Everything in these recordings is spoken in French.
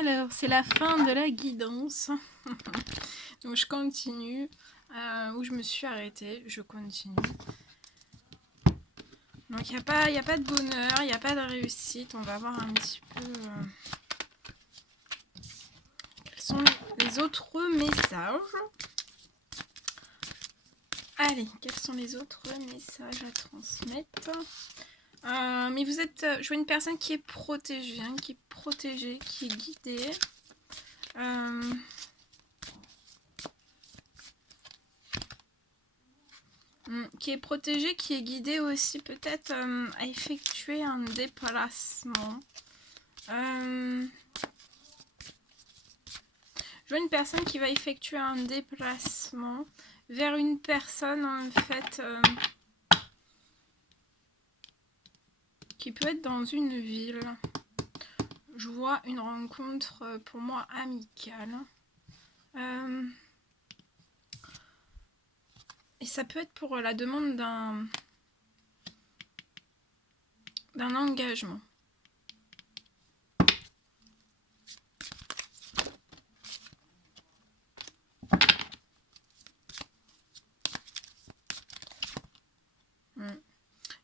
Alors, c'est la fin de la guidance. Donc, je continue. Où je me suis arrêtée, je continue. Donc, il n'y a pas de bonheur, il n'y a pas de réussite. On va voir un petit peu quels sont les autres messages. Allez, quels sont les autres messages à transmettre? Mais vous êtes, je vois une personne qui est protégée, hein, qui est guidée. Qui est protégée, qui est guidée aussi peut-être à effectuer un déplacement. Je vois une personne qui va effectuer un déplacement vers une personne en fait qui peut être dans une ville. Je vois une rencontre pour moi amicale. Et ça peut être pour la demande d'un engagement.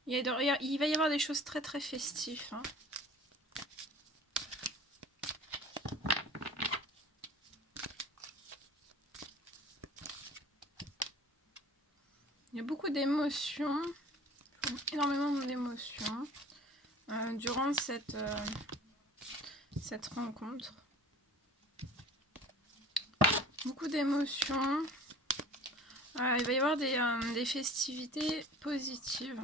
Il va y avoir des choses très très festives. Hein. Il y a beaucoup d'émotions, énormément d'émotions durant cette rencontre. Beaucoup d'émotions. Il va y avoir des festivités positives.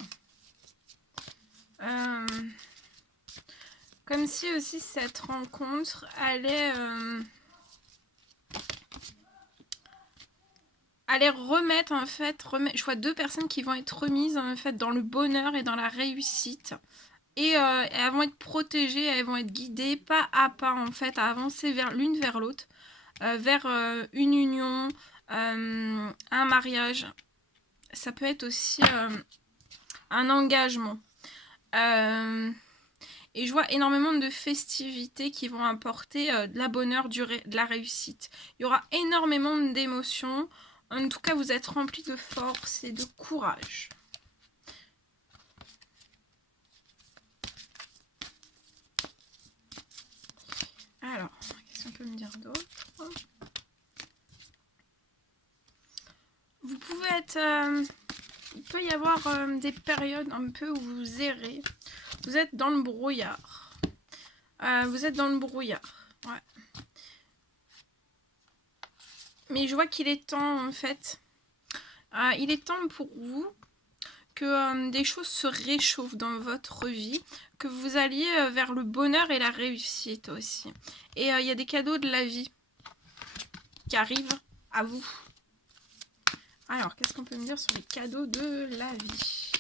Comme si aussi cette rencontre allait remettre en fait, je vois deux personnes qui vont être remises en fait dans le bonheur et dans la réussite. Et elles vont être protégées, elles vont être guidées pas à pas en fait, à avancer l'une vers l'autre, vers une union, un mariage. Ça peut être aussi un engagement. Et je vois énormément de festivités qui vont apporter de la bonheur, de la réussite. Il y aura énormément d'émotions. En tout cas, vous êtes remplis de force et de courage. Alors, qu'est-ce qu'on peut me dire d'autre? Vous pouvez être... il peut y avoir des périodes un peu où vous errez. Vous êtes dans le brouillard. Vous êtes dans le brouillard. Ouais. Mais je vois qu'il est temps, en fait. Il est temps pour vous que des choses se réchauffent dans votre vie, que vous alliez vers le bonheur et la réussite aussi. Et il y a des cadeaux de la vie qui arrivent à vous. Alors, qu'est-ce qu'on peut me dire sur les cadeaux de la vie?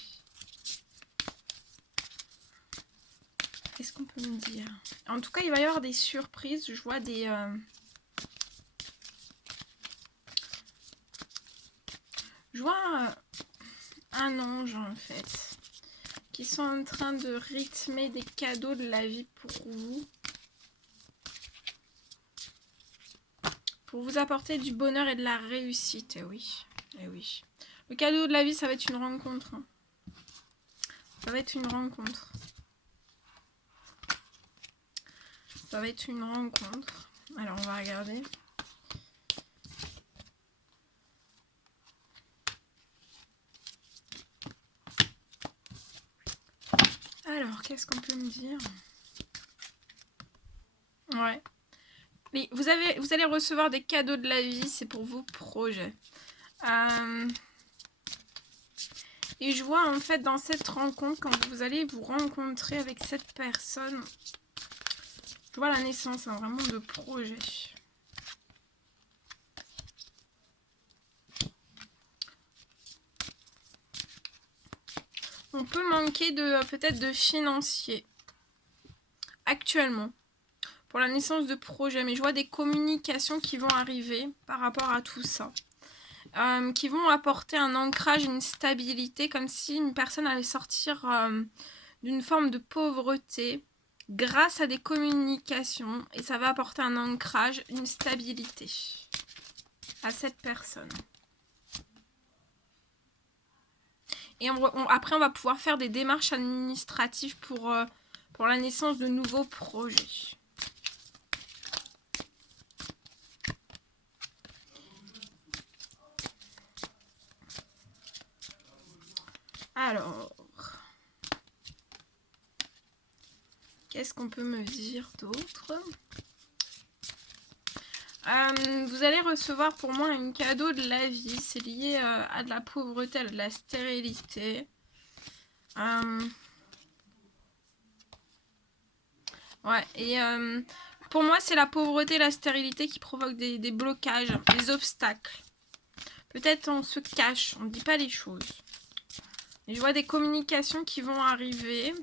Qu'est-ce qu'on peut me dire? En tout cas, il va y avoir des surprises. Je vois des... je vois un ange, en fait, qui sont en train de rythmer des cadeaux de la vie pour vous. Pour vous apporter du bonheur et de la réussite. Eh oui. Eh oui. Le cadeau de la vie, ça va être une rencontre. Hein. Ça va être une rencontre. Ça va être une rencontre. Alors, on va regarder. Alors, qu'est-ce qu'on peut me dire? Ouais. Mais vous allez recevoir des cadeaux de la vie, c'est pour vos projets. Et je vois en fait dans cette rencontre, quand vous allez vous rencontrer avec cette personne, je vois la naissance hein, vraiment de projets. On peut manquer de peut-être de financier actuellement pour la naissance de projets, mais je vois des communications qui vont arriver par rapport à tout ça. Qui vont apporter un ancrage, une stabilité, comme si une personne allait sortir d'une forme de pauvreté grâce à des communications et ça va apporter un ancrage, une stabilité à cette personne. Et après, on va pouvoir faire des démarches administratives pour la naissance de nouveaux projets. Alors, qu'est-ce qu'on peut me dire d'autre? Vous allez recevoir pour moi un cadeau de la vie. C'est lié à de la pauvreté, à de la stérilité. Ouais, et pour moi, c'est la pauvreté et la stérilité qui provoquent des blocages, des obstacles. Peut-être on se cache, on ne dit pas les choses. Et je vois des communications qui vont arriver,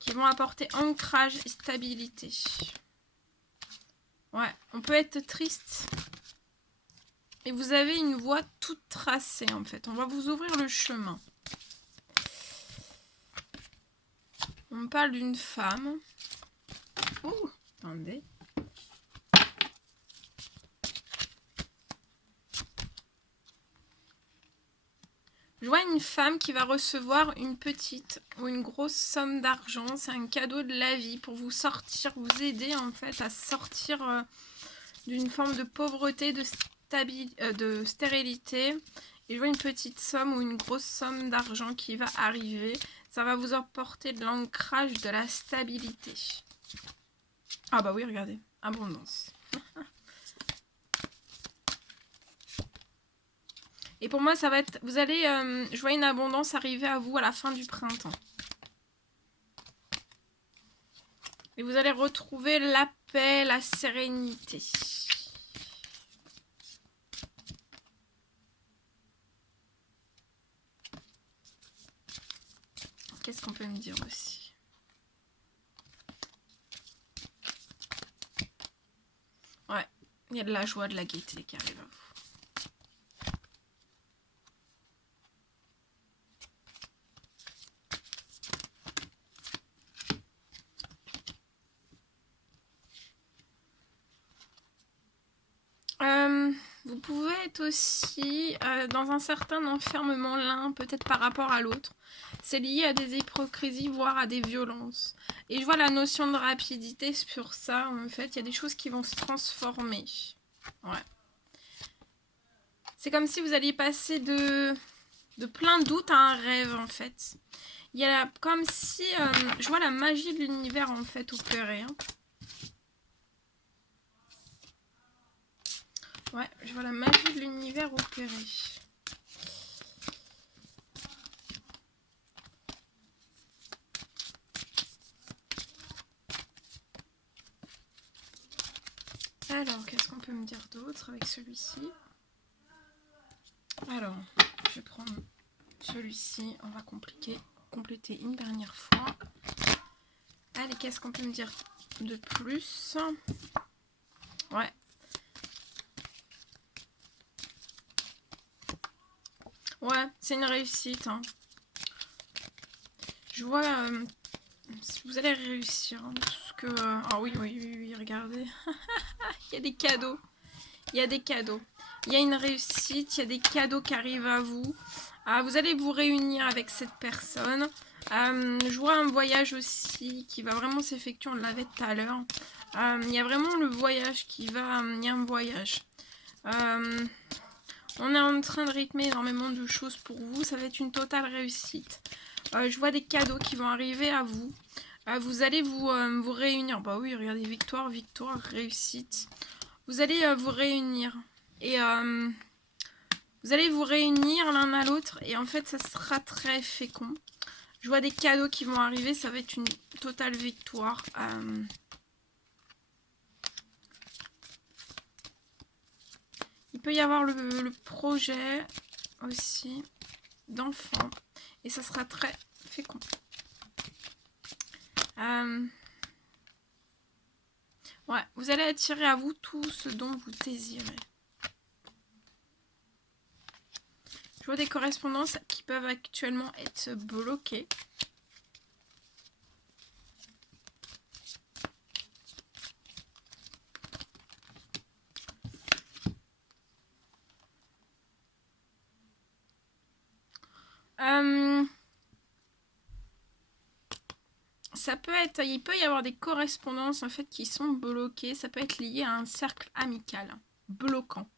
qui vont apporter ancrage et stabilité. Ouais, on peut être triste. Et vous avez une voie toute tracée en fait. On va vous ouvrir le chemin. On me parle d'une femme. Ouh, attendez. Je vois une femme qui va recevoir une petite ou une grosse somme d'argent. C'est un cadeau de la vie pour vous sortir, vous aider en fait à sortir d'une forme de pauvreté, de stérilité. Et je vois une petite somme ou une grosse somme d'argent qui va arriver. Ça va vous apporter de l'ancrage, de la stabilité. Ah bah oui, regardez, abondance. Et pour moi, ça va être... Vous allez... je vois une abondance arriver à vous à la fin du printemps. Et vous allez retrouver la paix, la sérénité. Qu'est-ce qu'on peut me dire aussi? Ouais, il y a de la joie, de la gaieté qui arrive à vous. Vous pouvez être aussi dans un certain enfermement l'un, peut-être par rapport à l'autre. C'est lié à des hypocrisies, voire à des violences. Et je vois la notion de rapidité sur ça. En fait, il y a des choses qui vont se transformer. Ouais. C'est comme si vous alliez passer de plein de doutes à un rêve, en fait. Il y a comme si... je vois la magie de l'univers, en fait, opérer. Hein. Ouais, je vois la magie de l'univers opérer. Alors, qu'est-ce qu'on peut me dire d'autre avec celui-ci? Alors, je vais prendre celui-ci. On va compléter une dernière fois. Allez, qu'est-ce qu'on peut me dire de plus? Ouais. Ouais, c'est une réussite. Hein. Je vois... vous allez réussir. Hein, parce que... ah oui, regardez. Il y a des cadeaux. Il y a des cadeaux. Il y a une réussite, il y a des cadeaux qui arrivent à vous. Vous allez vous réunir avec cette personne. Je vois un voyage aussi qui va vraiment s'effectuer, on l'avait tout à l'heure. Il y a vraiment le voyage qui va... il y a un voyage. On est en train de rythmer énormément de choses pour vous. Ça va être une totale réussite. Je vois des cadeaux qui vont arriver à vous. Vous allez vous réunir. Bah oui, regardez, victoire, réussite. Vous allez vous réunir. Et vous allez vous réunir l'un à l'autre. Et en fait, ça sera très fécond. Je vois des cadeaux qui vont arriver. Ça va être une totale victoire. Il peut y avoir le projet aussi d'enfant. Et ça sera très fécond. Ouais, vous allez attirer à vous tout ce dont vous désirez. Je vois des correspondances qui peuvent actuellement être bloquées. Ça peut être, il peut y avoir des correspondances en fait qui sont bloquées. Ça peut être lié à un cercle amical bloquant.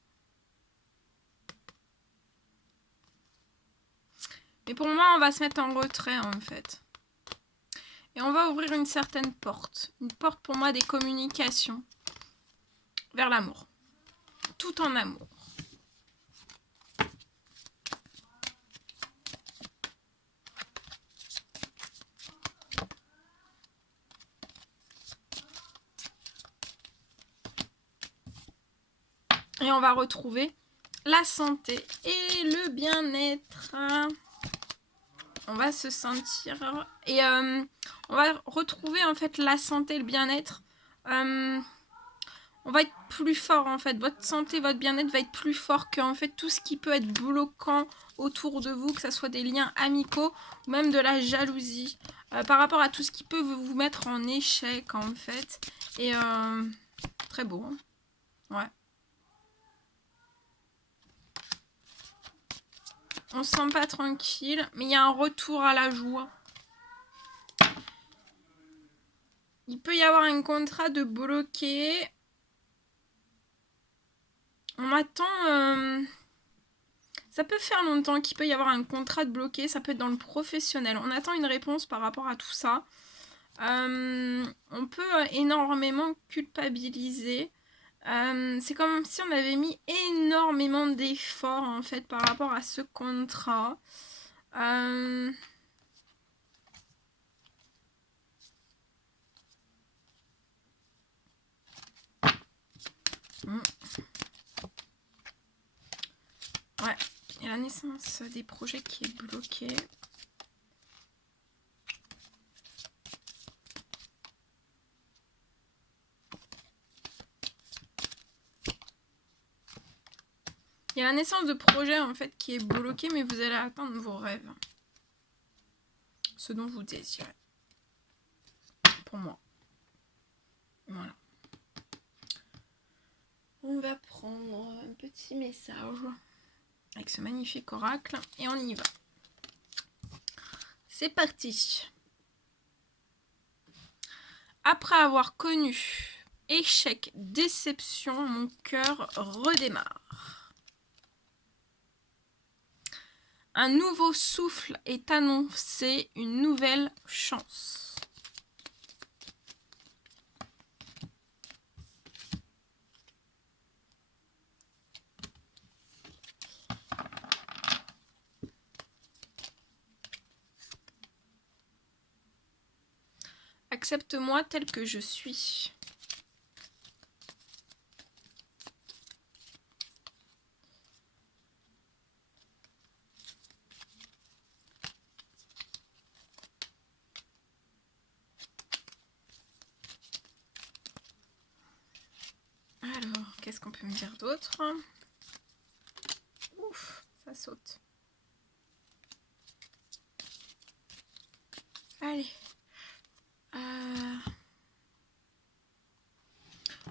Mais pour moi, on va se mettre en retrait en fait. Et on va ouvrir une certaine porte. Une porte pour moi des communications vers l'amour. Tout en amour. Et on va retrouver la santé et le bien-être. On va se sentir... Et on va retrouver en fait la santé et le bien-être. On va être plus fort en fait. Votre santé, votre bien-être va être plus fort que en fait tout ce qui peut être bloquant autour de vous, que ce soit des liens amicaux ou même de la jalousie. Par rapport à tout ce qui peut vous mettre en échec en fait. Et très beau. Hein. Ouais. On se sent pas tranquille, mais il y a un retour à la joie. Il peut y avoir un contrat de bloqué. On attend... Ça peut faire longtemps qu'il peut y avoir un contrat de bloqué. Ça peut être dans le professionnel. On attend une réponse par rapport à tout ça. On peut énormément culpabiliser. C'est comme si on avait mis énormément d'efforts en fait par rapport à ce contrat. Ouais, il y a la naissance des projets qui est bloquée. Il y a la naissance de projets en fait qui est bloquée, mais vous allez atteindre vos rêves. Ce dont vous désirez. Pour moi. Voilà. On va prendre un petit message avec ce magnifique oracle et on y va. C'est parti. Après avoir connu échec, déception, mon cœur redémarre. Un nouveau souffle est annoncé, une nouvelle chance. Accepte-moi tel que je suis. Alors, qu'est-ce qu'on peut me dire d'autre? Ouf, ça saute. Allez.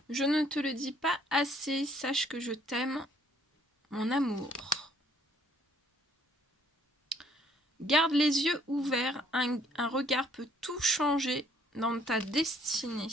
Je ne te le dis pas assez, sache que je t'aime, mon amour. Garde les yeux ouverts, un regard peut tout changer dans ta destinée.